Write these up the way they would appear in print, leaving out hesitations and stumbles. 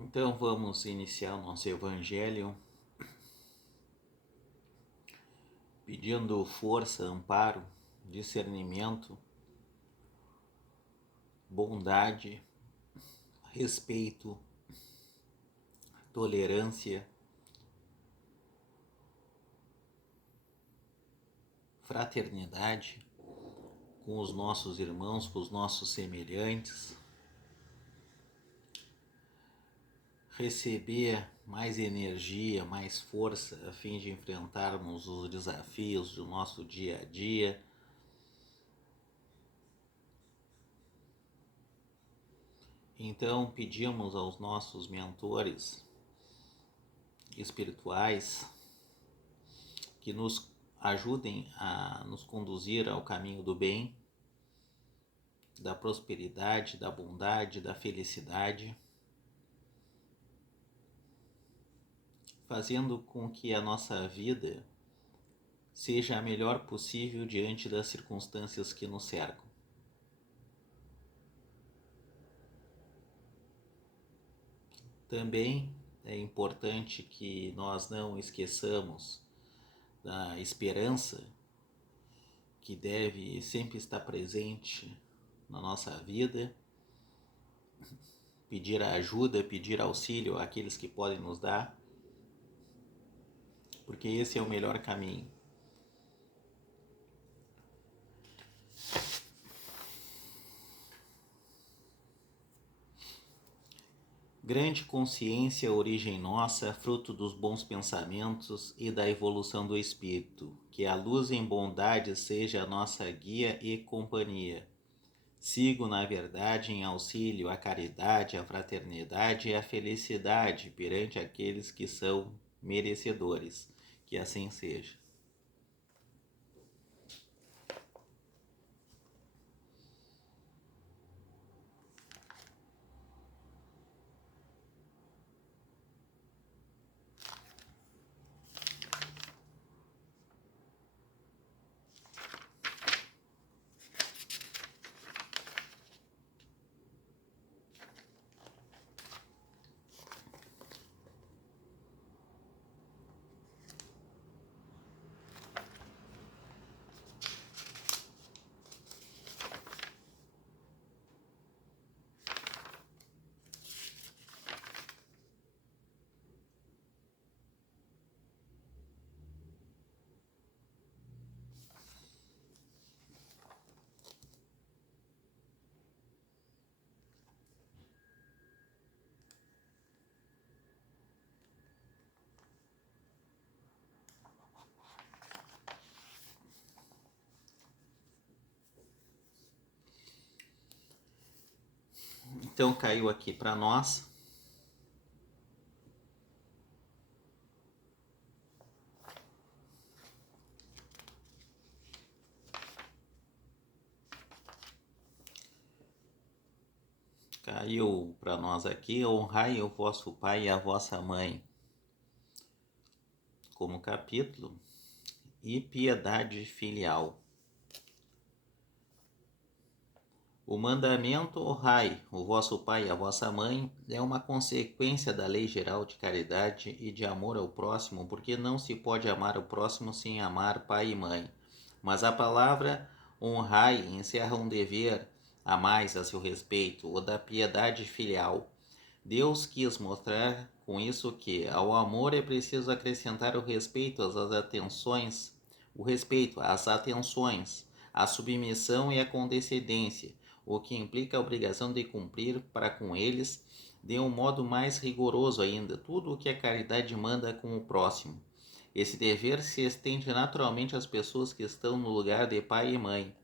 Então vamos iniciar o nosso Evangelho pedindo força, amparo, discernimento, bondade, respeito, tolerância, fraternidade com os nossos irmãos, com os nossos semelhantes, receber mais energia, mais força a fim de enfrentarmos os desafios do nosso dia a dia. Então pedimos aos nossos mentores espirituais que nos ajudem a nos conduzir ao caminho do bem, da prosperidade, da bondade, da felicidade, fazendo com que a nossa vida seja a melhor possível diante das circunstâncias que nos cercam. Também é importante que nós não esqueçamos da esperança que deve sempre estar presente na nossa vida, pedir ajuda, pedir auxílio àqueles que podem nos dar, porque esse é o melhor caminho. Grande consciência, origem nossa, fruto dos bons pensamentos e da evolução do espírito, que a luz em bondade seja a nossa guia e companhia. Sigo na verdade em auxílio à caridade, à fraternidade e à felicidade perante aqueles que são merecedores. Que assim seja. Então caiu aqui para nós aqui: honrai o vosso pai e a vossa mãe, como capítulo, e piedade filial. O mandamento honrai o vosso pai e a vossa mãe é uma consequência da lei geral de caridade e de amor ao próximo, porque não se pode amar o próximo sem amar pai e mãe. Mas a palavra honrai encerra um dever a mais a seu respeito, o da piedade filial. Deus quis mostrar com isso que ao amor é preciso acrescentar o respeito às atenções, a submissão e a condescendência, o que implica a obrigação de cumprir para com eles, de um modo mais rigoroso ainda, tudo o que a caridade manda com o próximo. Esse dever se estende naturalmente às pessoas que estão no lugar de pai e mãe,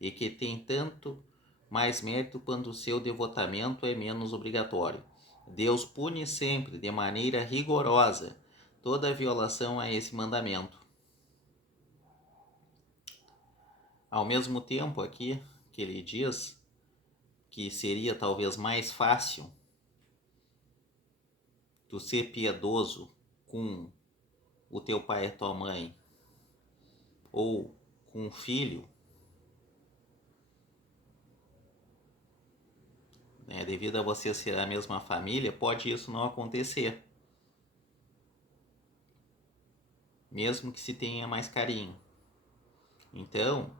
e que têm tanto mais mérito quanto o seu devotamento é menos obrigatório. Deus pune sempre, de maneira rigorosa, toda violação a esse mandamento. Ao mesmo tempo, aqui que ele diz que seria talvez mais fácil tu ser piedoso com o teu pai e a tua mãe, ou com um filho, né? Devido a você ser a mesma família, pode isso não acontecer, mesmo que se tenha mais carinho. Então,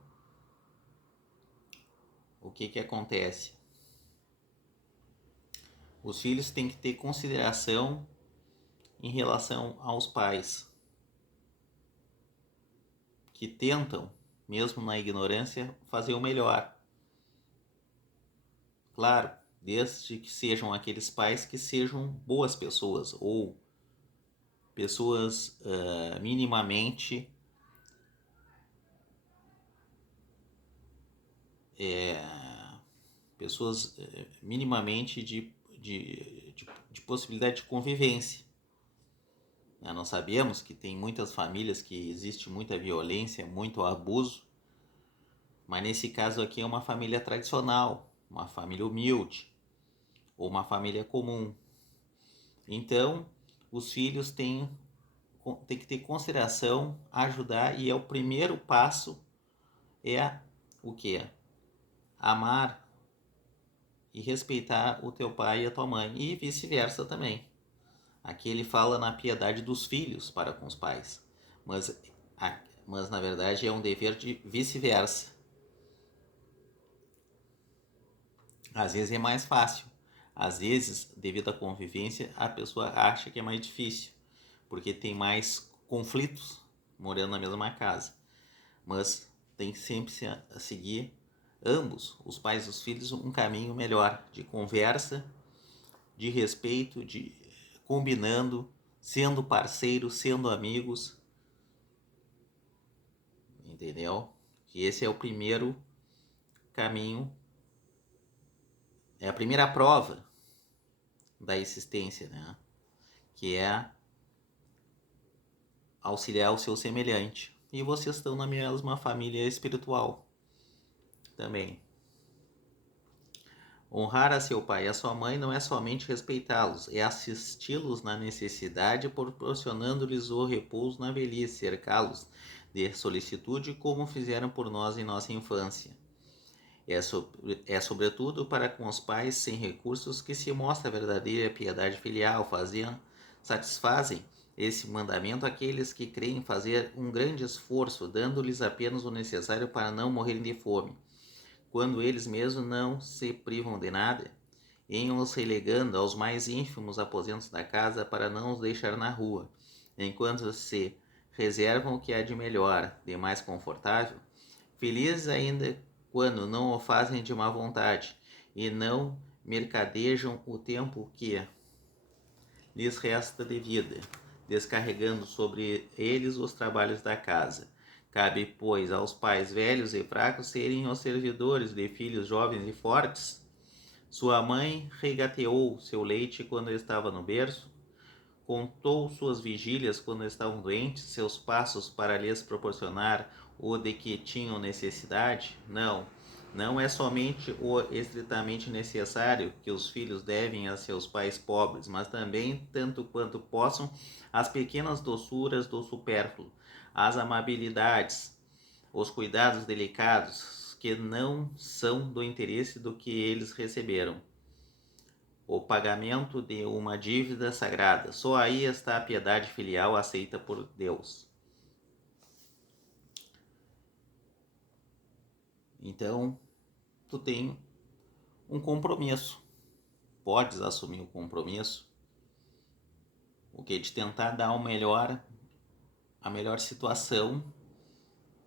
o que acontece? Os filhos têm que ter consideração em relação aos pais, que tentam, mesmo na ignorância, fazer o melhor. Claro, desde que sejam aqueles pais que sejam boas pessoas, ou pessoas minimamente de possibilidade de convivência. Nós sabemos que tem muitas famílias que existe muita violência, muito abuso, mas nesse caso aqui é uma família tradicional, uma família humilde, ou uma família comum. Então, os filhos têm que ter consideração, ajudar, e é o primeiro passo é o quê? Amar e respeitar o teu pai e a tua mãe, e vice-versa também. Aqui ele fala na piedade dos filhos para com os pais, mas na verdade é um dever de vice-versa. Às vezes é mais fácil, às vezes, devido à convivência, a pessoa acha que é mais difícil, porque tem mais conflitos morando na mesma casa. Mas tem que sempre seguir ambos, os pais e os filhos, um caminho melhor de conversa, de respeito, de combinando, sendo parceiros, sendo amigos, entendeu? Que esse é o primeiro caminho, é a primeira prova da existência, né? Que é auxiliar o seu semelhante. E vocês estão na mesma família espiritual também. Honrar a seu pai e a sua mãe não é somente respeitá-los, é assisti-los na necessidade, proporcionando-lhes o repouso na velhice, cercá-los de solicitude, como fizeram por nós em nossa infância. É sobretudo para com os pais sem recursos que se mostra a verdadeira piedade filial. Satisfazem esse mandamento aqueles que creem fazer um grande esforço, dando-lhes apenas o necessário para não morrerem de fome, quando eles mesmos não se privam de nada, em os relegando aos mais ínfimos aposentos da casa para não os deixar na rua, enquanto se reservam o que há de melhor, de mais confortável, felizes ainda quando não o fazem de má vontade e não mercadejam o tempo que lhes resta de vida, descarregando sobre eles os trabalhos da casa. Cabe, pois, aos pais velhos e fracos serem os servidores de filhos jovens e fortes. Sua mãe regateou seu leite quando estava no berço, contou suas vigílias quando estavam doentes, seus passos para lhes proporcionar o de que tinham necessidade? Não é somente o estritamente necessário que os filhos devem a seus pais pobres, mas também, tanto quanto possam, as pequenas doçuras do supérfluo, as amabilidades, os cuidados delicados que não são do interesse do que eles receberam. O pagamento de uma dívida sagrada. Só aí está a piedade filial aceita por Deus. Então, tu tem um compromisso. Podes assumir o compromisso. O que? De tentar dar a melhor situação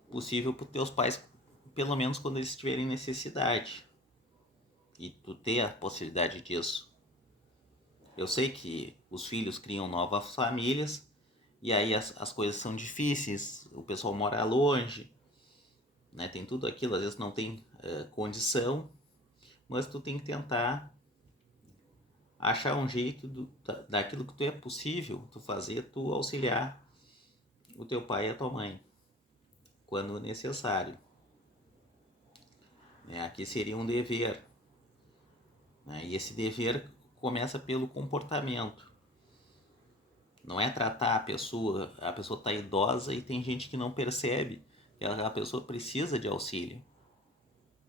possível para os teus pais, pelo menos quando eles tiverem necessidade. E tu ter a possibilidade disso. Eu sei que os filhos criam novas famílias e aí as coisas são difíceis, o pessoal mora longe, né? Tem tudo aquilo, às vezes não tem condição, mas tu tem que tentar achar um jeito daquilo que tu é possível tu fazer, tu auxiliar o teu pai e a tua mãe quando necessário. Aqui seria um dever, né? E esse dever começa pelo comportamento. Não é tratar a pessoa está idosa e tem gente que não percebe que a pessoa precisa de auxílio.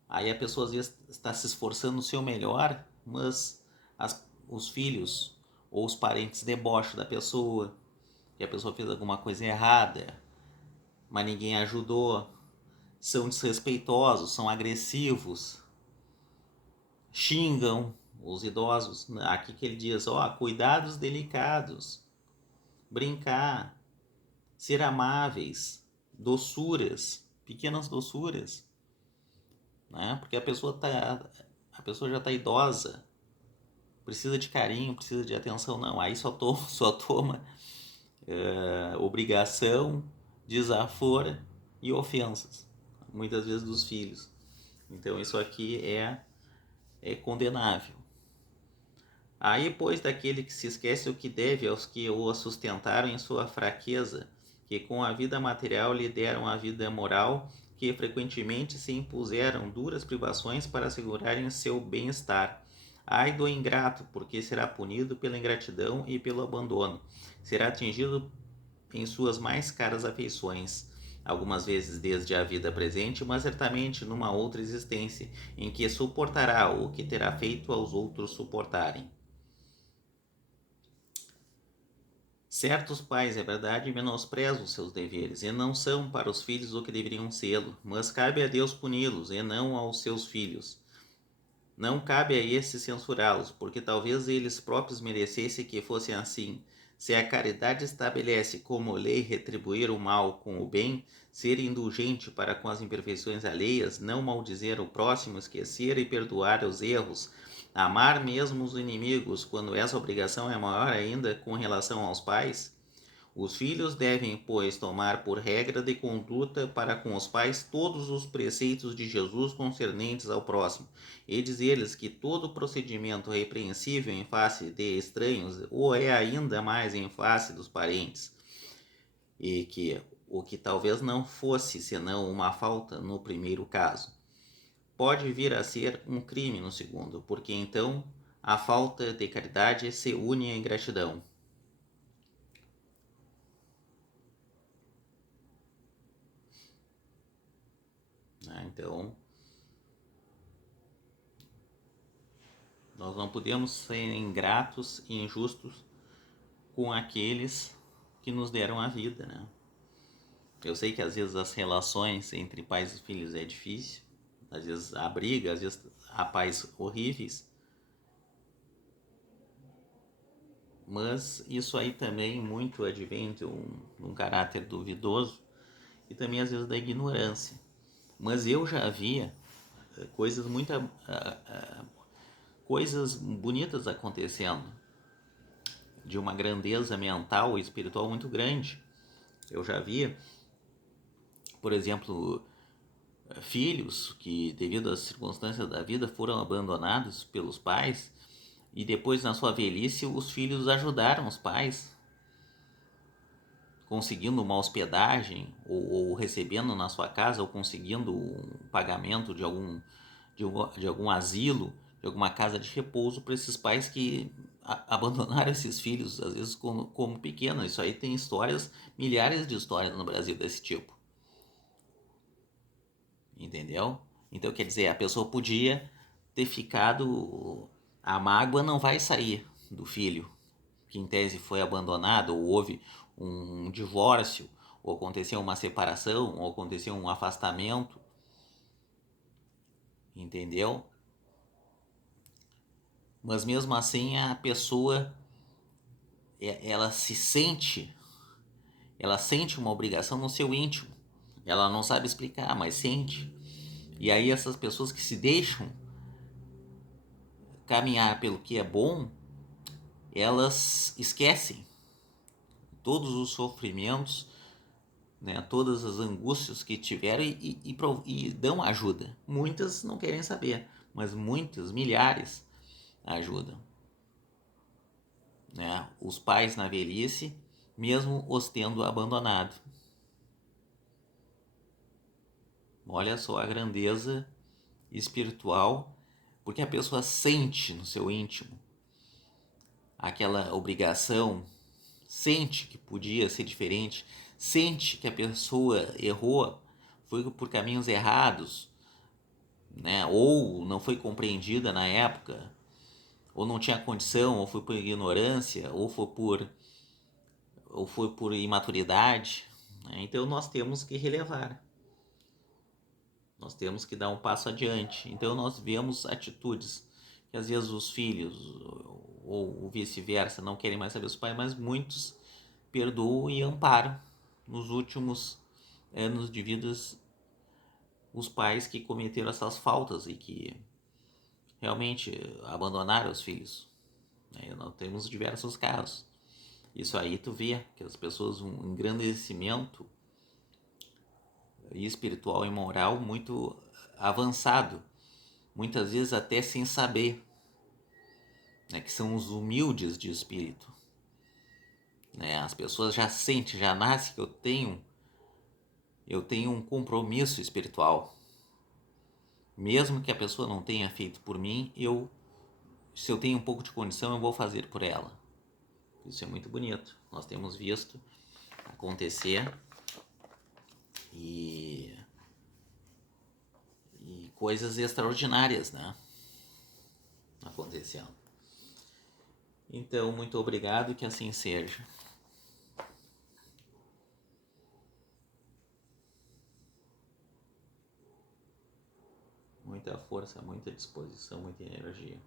Aí a pessoa às vezes está se esforçando o seu melhor mas os filhos ou os parentes debocham da pessoa, que a pessoa fez alguma coisa errada, mas ninguém ajudou, são desrespeitosos, são agressivos, xingam os idosos. Aqui que ele diz, cuidados delicados, brincar, ser amáveis, doçuras, pequenas doçuras, né? Porque a pessoa já está idosa, precisa de carinho, precisa de atenção, não. Aí só toma obrigação, desaforo e ofensas, muitas vezes dos filhos. Então isso aqui é condenável. Aí, pois, daquele que se esquece o que deve aos que o sustentaram em sua fraqueza, que com a vida material lhe deram a vida moral, que frequentemente se impuseram duras privações para assegurarem seu bem-estar. Ai do ingrato, porque será punido pela ingratidão e pelo abandono. Será atingido em suas mais caras afeições, algumas vezes desde a vida presente, mas certamente numa outra existência, em que suportará o que terá feito aos outros suportarem. Certos pais, é verdade, menosprezam seus deveres, e não são para os filhos o que deveriam sê-lo, mas cabe a Deus puni-los, e não aos seus filhos. Não cabe a esses censurá-los, porque talvez eles próprios merecessem que fosse assim. Se a caridade estabelece como lei retribuir o mal com o bem, ser indulgente para com as imperfeições alheias, não maldizer o próximo, esquecer e perdoar os erros, amar mesmo os inimigos, quando essa obrigação é maior ainda com relação aos pais, os filhos devem, pois, tomar por regra de conduta para com os pais todos os preceitos de Jesus concernentes ao próximo, e dizer-lhes que todo procedimento repreensível em face de estranhos ou é ainda mais em face dos parentes, e que o que talvez não fosse senão uma falta no primeiro caso, pode vir a ser um crime no segundo, porque então a falta de caridade se une à ingratidão. Então, nós não podemos ser ingratos e injustos com aqueles que nos deram a vida, né? Eu sei que às vezes as relações entre pais e filhos é difícil, às vezes há briga, às vezes há pais horríveis, mas isso aí também muito advém de um caráter duvidoso e também às vezes da ignorância. Mas eu já havia coisas coisas bonitas acontecendo, de uma grandeza mental e espiritual muito grande. Eu já via, por exemplo, filhos que, devido às circunstâncias da vida, foram abandonados pelos pais e depois, na sua velhice, os filhos ajudaram os pais, conseguindo uma hospedagem ou recebendo na sua casa ou conseguindo um pagamento de algum asilo, de alguma casa de repouso para esses pais que abandonaram esses filhos, às vezes como pequenos. Isso aí tem histórias, milhares de histórias no Brasil desse tipo. Entendeu? Então, quer dizer, a pessoa podia ter ficado... A mágoa não vai sair do filho, que em tese foi abandonado, ou houve um divórcio, ou aconteceu uma separação, ou aconteceu um afastamento. Entendeu? Mas mesmo assim a pessoa ela sente uma obrigação no seu íntimo. Ela não sabe explicar, mas sente. E aí essas pessoas que se deixam caminhar pelo que é bom, elas esquecem todos os sofrimentos, né, todas as angústias que tiveram e dão ajuda. Muitas não querem saber, mas muitas, milhares, ajudam. Né? Os pais na velhice, mesmo os tendo abandonado. Olha só a grandeza espiritual, porque a pessoa sente no seu íntimo aquela obrigação, sente que podia ser diferente, sente que a pessoa errou, foi por caminhos errados, né? Ou não foi compreendida na época, ou não tinha condição, ou foi por ignorância, ou foi por imaturidade, né? Então nós temos que relevar, nós temos que dar um passo adiante. Então nós vemos atitudes que às vezes os filhos, ou vice-versa, não querem mais saber dos pais, mas muitos perdoam e amparam nos últimos anos de vidas os pais que cometeram essas faltas e que realmente abandonaram os filhos, né? Nós temos diversos casos. Isso aí tu vê que as pessoas um engrandecimento espiritual e moral muito avançado, muitas vezes até sem saber, né, que são os humildes de espírito, né? As pessoas já sentem, já nascem que eu tenho um compromisso espiritual, mesmo que a pessoa não tenha feito por mim, se eu tenho um pouco de condição, eu vou fazer por ela. Isso é muito bonito. Nós temos visto acontecer e coisas extraordinárias, né, acontecendo. Então, muito obrigado e que assim seja. Muita força, muita disposição, muita energia.